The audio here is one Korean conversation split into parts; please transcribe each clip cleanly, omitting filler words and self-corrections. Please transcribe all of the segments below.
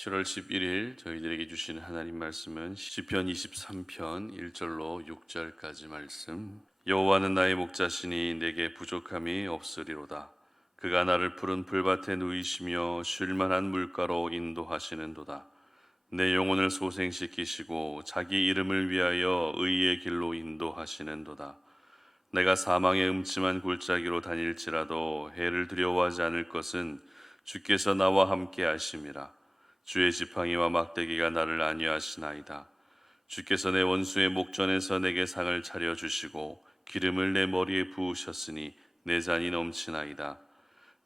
7월 11일 저희들에게 주신 하나님 말씀은 시편 23편 1절로 6절까지 말씀. 여호와는 나의 목자시니 내게 부족함이 없으리로다. 그가 나를 푸른 풀밭에 누이시며 쉴 만한 물가로 인도하시는도다. 내 영혼을 소생시키시고 자기 이름을 위하여 의의 길로 인도하시는도다. 내가 사망의 음침한 골짜기로 다닐지라도 해를 두려워하지 않을 것은 주께서 나와 함께 하심이라. 주의 지팡이와 막대기가 나를 안위하시나이다. 주께서 내 원수의 목전에서 내게 상을 차려주시고 기름을 내 머리에 부으셨으니 내 잔이 넘치나이다.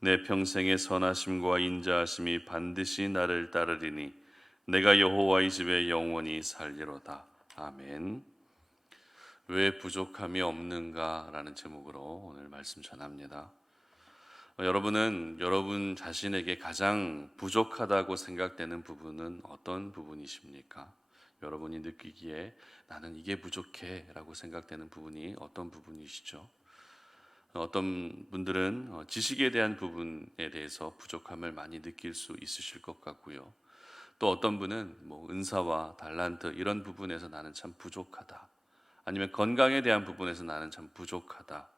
내 평생의 선하심과 인자하심이 반드시 나를 따르리니 내가 여호와의 집에 영원히 살리로다. 아멘. 왜 부족함이 없는가라는 제목으로 오늘 말씀 전합니다. 여러분은 여러분 자신에게 가장 부족하다고 생각되는 부분은 어떤 부분이십니까? 여러분이 느끼기에 나는 이게 부족해 라고 생각되는 부분이 어떤 부분이시죠? 어떤 분들은 지식에 대한 부분에 대해서 부족함을 많이 느낄 수 있으실 것 같고요. 또 어떤 분은 은사와 달란트 이런 부분에서 나는 참 부족하다. 아니면 건강에 대한 부분에서 나는 참 부족하다.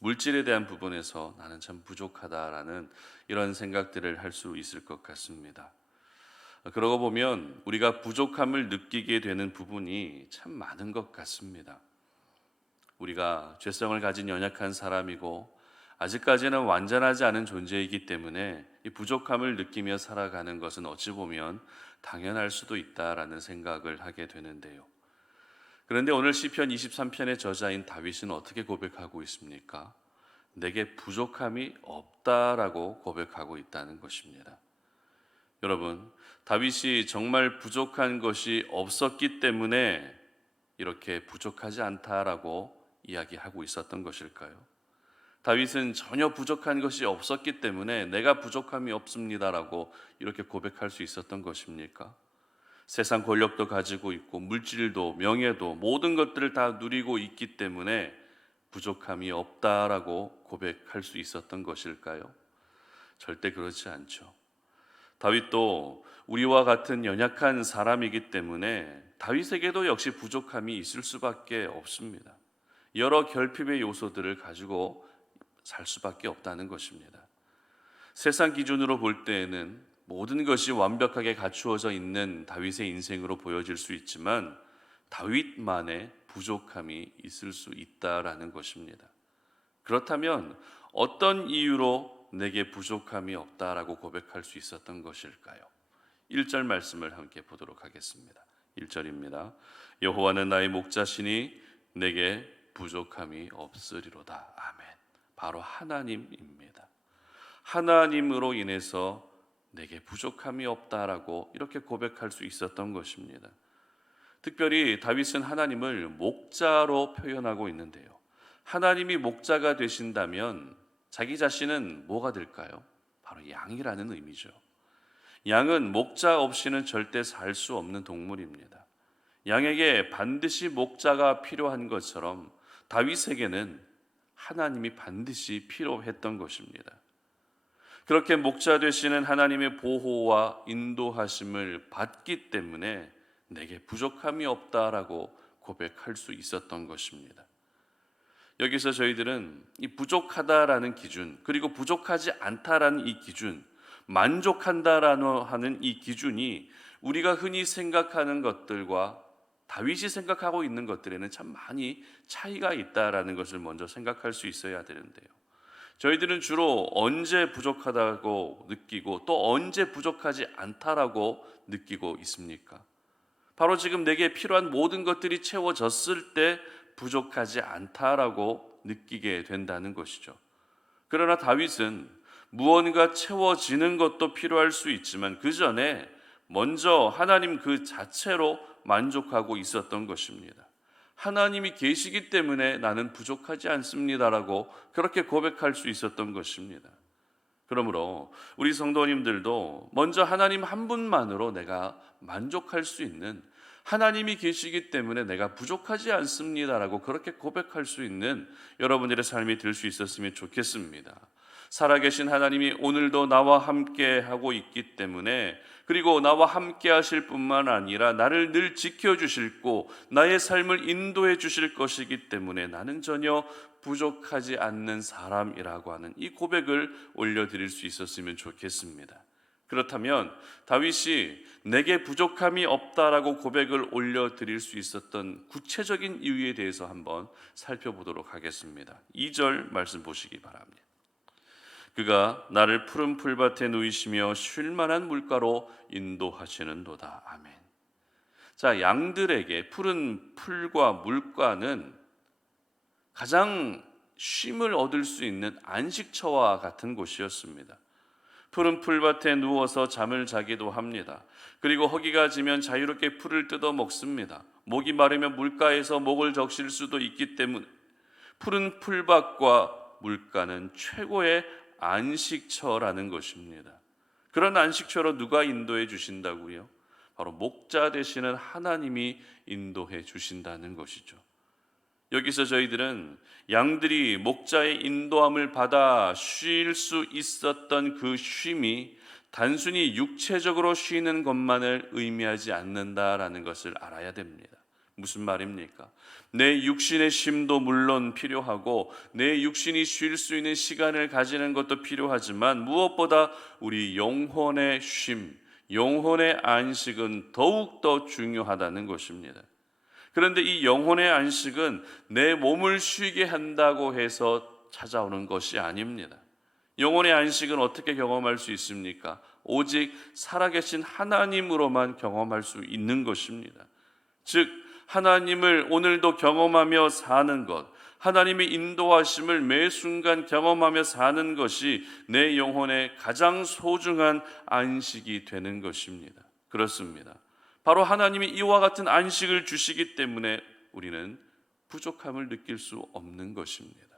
물질에 대한 부분에서 나는 참 부족하다라는 이런 생각들을 할 수 있을 것 같습니다. 그러고 보면 우리가 부족함을 느끼게 되는 부분이 참 많은 것 같습니다. 우리가 죄성을 가진 연약한 사람이고 아직까지는 완전하지 않은 존재이기 때문에 이 부족함을 느끼며 살아가는 것은 어찌 보면 당연할 수도 있다라는 생각을 하게 되는데요. 그런데 오늘 시편 23편의 저자인 다윗은 어떻게 고백하고 있습니까? 내게 부족함이 없다라고 고백하고 있다는 것입니다. 여러분, 다윗이 정말 부족한 것이 없었기 때문에 이렇게 부족하지 않다라고 이야기하고 있었던 것일까요? 다윗은 전혀 부족한 것이 없었기 때문에 내가 부족함이 없습니다라고 이렇게 고백할 수 있었던 것입니까? 세상 권력도 가지고 있고 물질도 명예도 모든 것들을 다 누리고 있기 때문에 부족함이 없다라고 고백할 수 있었던 것일까요? 절대 그렇지 않죠. 다윗도 우리와 같은 연약한 사람이기 때문에 다윗에게도 역시 부족함이 있을 수밖에 없습니다. 여러 결핍의 요소들을 가지고 살 수밖에 없다는 것입니다. 세상 기준으로 볼 때에는 모든 것이 완벽하게 갖추어져 있는 다윗의 인생으로 보여질 수 있지만 다윗만의 부족함이 있을 수 있다라는 것입니다. 그렇다면 어떤 이유로 내게 부족함이 없다라고 고백할 수 있었던 것일까요? 1절 말씀을 함께 보도록 하겠습니다. 1절입니다. 여호와는 나의 목자시니 내게 부족함이 없으리로다. 아멘. 바로 하나님입니다. 하나님으로 인해서 내게 부족함이 없다라고 이렇게 고백할 수 있었던 것입니다. 특별히 다윗은 하나님을 목자로 표현하고 있는데요. 하나님이 목자가 되신다면 자기 자신은 뭐가 될까요? 바로 양이라는 의미죠. 양은 목자 없이는 절대 살 수 없는 동물입니다. 양에게 반드시 목자가 필요한 것처럼 다윗에게는 하나님이 반드시 필요했던 것입니다. 그렇게 목자 되시는 하나님의 보호와 인도하심을 받기 때문에 내게 부족함이 없다라고 고백할 수 있었던 것입니다. 여기서 저희들은 이 부족하다라는 기준, 그리고 부족하지 않다라는 이 기준, 만족한다라는 하는 이 기준이 우리가 흔히 생각하는 것들과 다윗이 생각하고 있는 것들에는 참 많이 차이가 있다라는 것을 먼저 생각할 수 있어야 되는데요. 저희들은 주로 언제 부족하다고 느끼고 또 언제 부족하지 않다라고 느끼고 있습니까? 바로 지금 내게 필요한 모든 것들이 채워졌을 때 부족하지 않다라고 느끼게 된다는 것이죠. 그러나 다윗은 무언가 채워지는 것도 필요할 수 있지만 그 전에 먼저 하나님 그 자체로 만족하고 있었던 것입니다. 하나님이 계시기 때문에 나는 부족하지 않습니다라고 그렇게 고백할 수 있었던 것입니다. 그러므로 우리 성도님들도 먼저 하나님 한 분만으로 내가 만족할 수 있는, 하나님이 계시기 때문에 내가 부족하지 않습니다라고 그렇게 고백할 수 있는 여러분들의 삶이 될 수 있었으면 좋겠습니다. 살아계신 하나님이 오늘도 나와 함께 하고 있기 때문에 그리고 나와 함께 하실 뿐만 아니라 나를 늘 지켜주실고 나의 삶을 인도해 주실 것이기 때문에 나는 전혀 부족하지 않는 사람이라고 하는 이 고백을 올려드릴 수 있었으면 좋겠습니다. 그렇다면 다윗이 내게 부족함이 없다라고 고백을 올려드릴 수 있었던 구체적인 이유에 대해서 한번 살펴보도록 하겠습니다. 2절 말씀 보시기 바랍니다. 그가 나를 푸른 풀밭에 누이시며 쉴 만한 물가로 인도하시는도다. 아멘. 자, 양들에게 푸른 풀과 물가는 가장 쉼을 얻을 수 있는 안식처와 같은 곳이었습니다. 푸른 풀밭에 누워서 잠을 자기도 합니다. 그리고 허기가 지면 자유롭게 풀을 뜯어 먹습니다. 목이 마르면 물가에서 목을 적실 수도 있기 때문에 푸른 풀밭과 물가는 최고의 안식처라는 것입니다. 그런 안식처로 누가 인도해 주신다고요? 바로 목자 되시는 하나님이 인도해 주신다는 것이죠. 여기서 저희들은 양들이 목자의 인도함을 받아 쉴 수 있었던 그 쉼이 단순히 육체적으로 쉬는 것만을 의미하지 않는다라는 것을 알아야 됩니다. 무슨 말입니까? 내 육신의 쉼도 물론 필요하고 내 육신이 쉴 수 있는 시간을 가지는 것도 필요하지만 무엇보다 우리 영혼의 쉼, 영혼의 안식은 더욱더 중요하다는 것입니다. 그런데 이 영혼의 안식은 내 몸을 쉬게 한다고 해서 찾아오는 것이 아닙니다. 영혼의 안식은 어떻게 경험할 수 있습니까? 오직 살아계신 하나님으로만 경험할 수 있는 것입니다. 즉 하나님을 오늘도 경험하며 사는 것, 하나님의 인도하심을 매 순간 경험하며 사는 것이 내 영혼의 가장 소중한 안식이 되는 것입니다. 그렇습니다. 바로 하나님이 이와 같은 안식을 주시기 때문에 우리는 부족함을 느낄 수 없는 것입니다.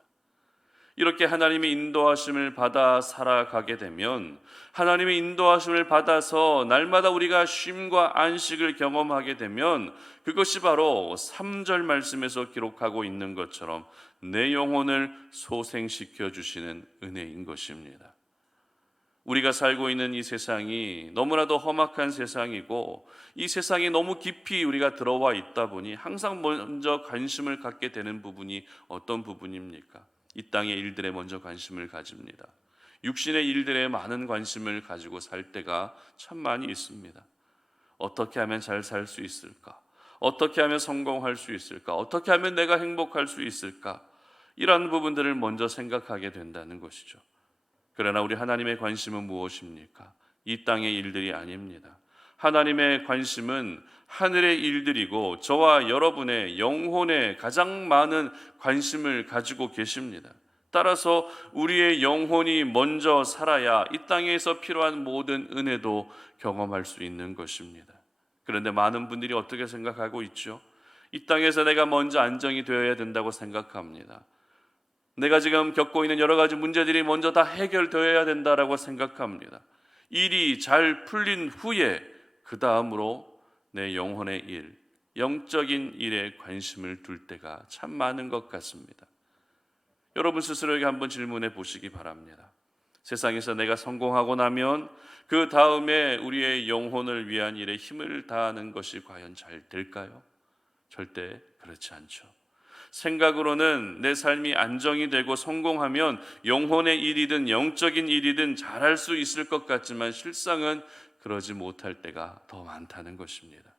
이렇게 하나님의 인도하심을 받아 살아가게 되면 하나님의 인도하심을 받아서 날마다 우리가 쉼과 안식을 경험하게 되면 그것이 바로 3절 말씀에서 기록하고 있는 것처럼 내 영혼을 소생시켜 주시는 은혜인 것입니다. 우리가 살고 있는 이 세상이 너무나도 험악한 세상이고 이 세상에 너무 깊이 우리가 들어와 있다 보니 항상 먼저 관심을 갖게 되는 부분이 어떤 부분입니까? 이 땅의 일들에 먼저 관심을 가집니다. 육신의 일들에 많은 관심을 가지고 살 때가 참 많이 있습니다. 어떻게 하면 잘 살 수 있을까? 어떻게 하면 성공할 수 있을까? 어떻게 하면 내가 행복할 수 있을까? 이런 부분들을 먼저 생각하게 된다는 것이죠. 그러나 우리 하나님의 관심은 무엇입니까? 이 땅의 일들이 아닙니다. 하나님의 관심은 하늘의 일들이고 저와 여러분의 영혼에 가장 많은 관심을 가지고 계십니다. 따라서 우리의 영혼이 먼저 살아야 이 땅에서 필요한 모든 은혜도 경험할 수 있는 것입니다. 그런데 많은 분들이 어떻게 생각하고 있죠? 이 땅에서 내가 먼저 안정이 되어야 된다고 생각합니다. 내가 지금 겪고 있는 여러 가지 문제들이 먼저 다 해결되어야 된다라고 생각합니다. 일이 잘 풀린 후에 그 다음으로 내 영혼의 일, 영적인 일에 관심을 둘 때가 참 많은 것 같습니다. 여러분 스스로에게 한번 질문해 보시기 바랍니다. 세상에서 내가 성공하고 나면 그 다음에 우리의 영혼을 위한 일에 힘을 다하는 것이 과연 잘 될까요? 절대 그렇지 않죠. 생각으로는 내 삶이 안정이 되고 성공하면 영혼의 일이든 영적인 일이든 잘할 수 있을 것 같지만 실상은 그러지 못할 때가 더 많다는 것입니다.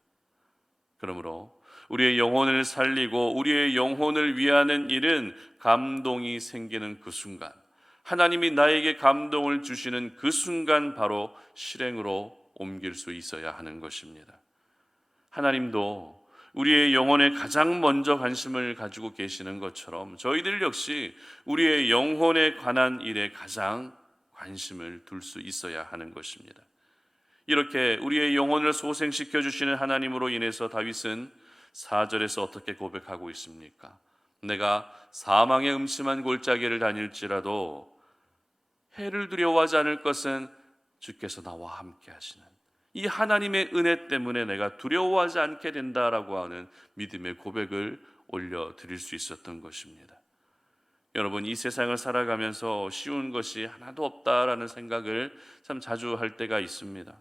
그러므로 우리의 영혼을 살리고 우리의 영혼을 위하는 일은 감동이 생기는 그 순간, 하나님이 나에게 감동을 주시는 그 순간 바로 실행으로 옮길 수 있어야 하는 것입니다. 하나님도 우리의 영혼에 가장 먼저 관심을 가지고 계시는 것처럼 저희들 역시 우리의 영혼에 관한 일에 가장 관심을 둘 수 있어야 하는 것입니다. 이렇게 우리의 영혼을 소생시켜 주시는 하나님으로 인해서 다윗은 4절에서 어떻게 고백하고 있습니까? 내가 사망의 음침한 골짜기를 다닐지라도 해를 두려워하지 않을 것은 주께서 나와 함께 하시는 이 하나님의 은혜 때문에 내가 두려워하지 않게 된다라고 하는 믿음의 고백을 올려드릴 수 있었던 것입니다. 여러분, 이 세상을 살아가면서 쉬운 것이 하나도 없다라는 생각을 참 자주 할 때가 있습니다.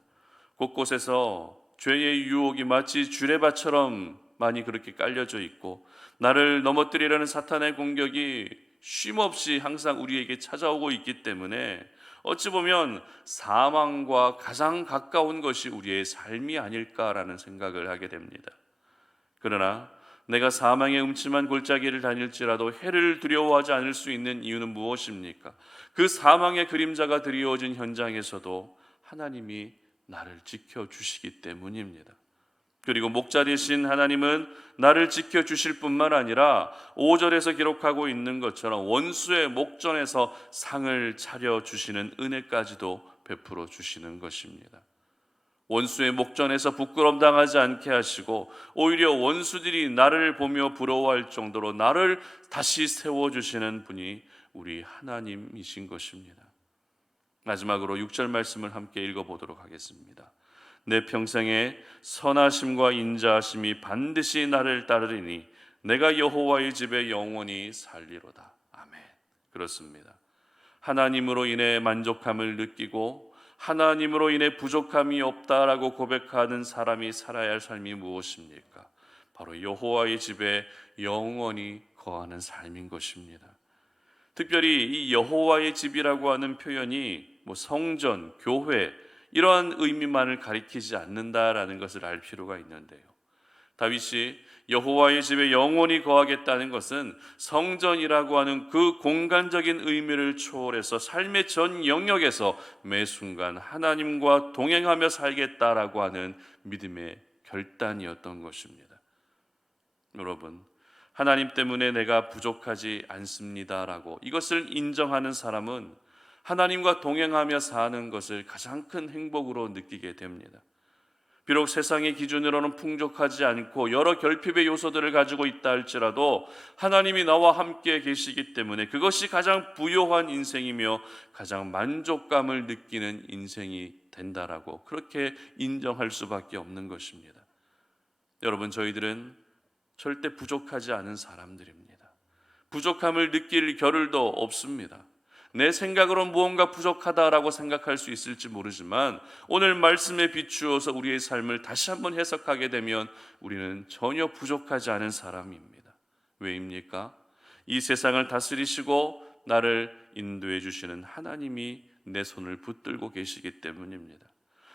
곳곳에서 죄의 유혹이 마치 주레바처럼 많이 그렇게 깔려져 있고, 나를 넘어뜨리려는 사탄의 공격이 쉼없이 항상 우리에게 찾아오고 있기 때문에 어찌 보면 사망과 가장 가까운 것이 우리의 삶이 아닐까라는 생각을 하게 됩니다. 그러나 내가 사망의 음침한 골짜기를 다닐지라도 해를 두려워하지 않을 수 있는 이유는 무엇입니까? 그 사망의 그림자가 드리워진 현장에서도 하나님이 나를 지켜주시기 때문입니다. 그리고 목자 되신 하나님은 나를 지켜주실 뿐만 아니라 5절에서 기록하고 있는 것처럼 원수의 목전에서 상을 차려주시는 은혜까지도 베풀어 주시는 것입니다. 원수의 목전에서 부끄럼 당하지 않게 하시고, 오히려 원수들이 나를 보며 부러워할 정도로 나를 다시 세워주시는 분이 우리 하나님이신 것입니다. 마지막으로 6절 말씀을 함께 읽어보도록 하겠습니다. 내 평생에 선하심과 인자하심이 반드시 나를 따르리니 내가 여호와의 집에 영원히 살리로다. 아멘. 그렇습니다. 하나님으로 인해 만족함을 느끼고 하나님으로 인해 부족함이 없다라고 고백하는 사람이 살아야 할 삶이 무엇입니까? 바로 여호와의 집에 영원히 거하는 삶인 것입니다. 특별히 이 여호와의 집이라고 하는 표현이 성전, 교회 이러한 의미만을 가리키지 않는다라는 것을 알 필요가 있는데요. 다윗이 여호와의 집에 영원히 거하겠다는 것은 성전이라고 하는 그 공간적인 의미를 초월해서 삶의 전 영역에서 매 순간 하나님과 동행하며 살겠다라고 하는 믿음의 결단이었던 것입니다. 여러분, 하나님 때문에 내가 부족하지 않습니다라고 이것을 인정하는 사람은 하나님과 동행하며 사는 것을 가장 큰 행복으로 느끼게 됩니다. 비록 세상의 기준으로는 풍족하지 않고 여러 결핍의 요소들을 가지고 있다 할지라도 하나님이 나와 함께 계시기 때문에 그것이 가장 부요한 인생이며 가장 만족감을 느끼는 인생이 된다라고 그렇게 인정할 수밖에 없는 것입니다. 여러분, 저희들은 절대 부족하지 않은 사람들입니다. 부족함을 느낄 겨를도 없습니다. 내 생각으로는 무언가 부족하다라고 생각할 수 있을지 모르지만 오늘 말씀에 비추어서 우리의 삶을 다시 한번 해석하게 되면 우리는 전혀 부족하지 않은 사람입니다. 왜입니까? 이 세상을 다스리시고 나를 인도해 주시는 하나님이 내 손을 붙들고 계시기 때문입니다.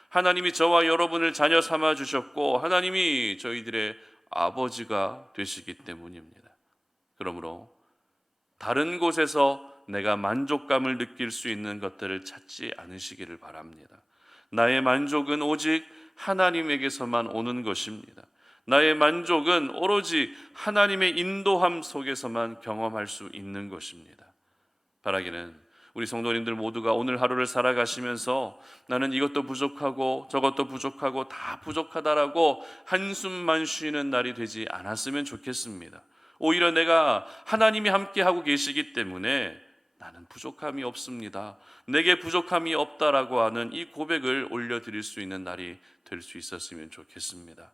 하나님이 저와 여러분을 자녀 삼아 주셨고 하나님이 저희들의 아버지가 되시기 때문입니다. 그러므로 다른 곳에서 내가 만족감을 느낄 수 있는 것들을 찾지 않으시기를 바랍니다. 나의 만족은 오직 하나님에게서만 오는 것입니다. 나의 만족은 오로지 하나님의 인도함 속에서만 경험할 수 있는 것입니다. 바라기는 우리 성도님들 모두가 오늘 하루를 살아가시면서 나는 이것도 부족하고 저것도 부족하고 다 부족하다라고 한숨만 쉬는 날이 되지 않았으면 좋겠습니다. 오히려 내가 하나님이 함께하고 계시기 때문에 나는 부족함이 없습니다, 내게 부족함이 없다라고 하는 이 고백을 올려드릴 수 있는 날이 될 수 있었으면 좋겠습니다.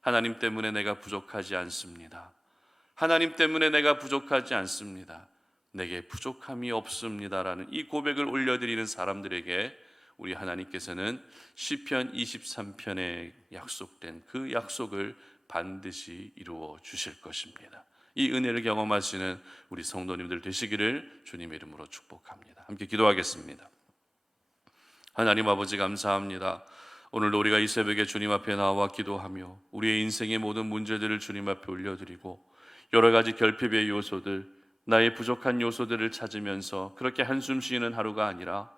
하나님 때문에 내가 부족하지 않습니다. 하나님 때문에 내가 부족하지 않습니다. 내게 부족함이 없습니다라는 이 고백을 올려드리는 사람들에게 우리 하나님께서는 시편 23편에 약속된 그 약속을 반드시 이루어 주실 것입니다. 이 은혜를 경험하시는 우리 성도님들 되시기를 주님의 이름으로 축복합니다. 함께 기도하겠습니다. 하나님 아버지, 감사합니다. 오늘도 우리가 이 새벽에 주님 앞에 나와 기도하며 우리의 인생의 모든 문제들을 주님 앞에 올려드리고 여러 가지 결핍의 요소들, 나의 부족한 요소들을 찾으면서 그렇게 한숨 쉬는 하루가 아니라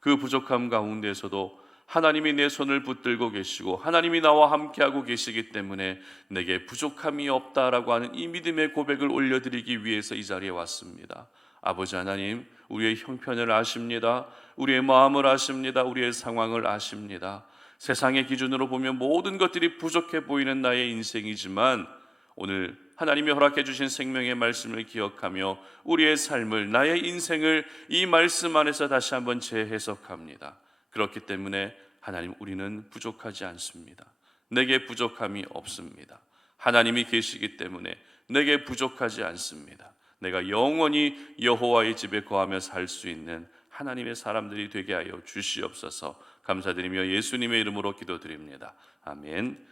그 부족함 가운데서도 하나님이 내 손을 붙들고 계시고 하나님이 나와 함께하고 계시기 때문에 내게 부족함이 없다라고 하는 이 믿음의 고백을 올려드리기 위해서 이 자리에 왔습니다. 아버지 하나님, 우리의 형편을 아십니다. 우리의 마음을 아십니다. 우리의 상황을 아십니다. 세상의 기준으로 보면 모든 것들이 부족해 보이는 나의 인생이지만 오늘 하나님이 허락해 주신 생명의 말씀을 기억하며 우리의 삶을, 나의 인생을 이 말씀 안에서 다시 한번 재해석합니다. 그렇기 때문에 하나님, 우리는 부족하지 않습니다. 내게 부족함이 없습니다. 하나님이 계시기 때문에 내게 부족하지 않습니다. 내가 영원히 여호와의 집에 거하며 살 수 있는 하나님의 사람들이 되게 하여 주시옵소서. 감사드리며 예수님의 이름으로 기도드립니다. 아멘.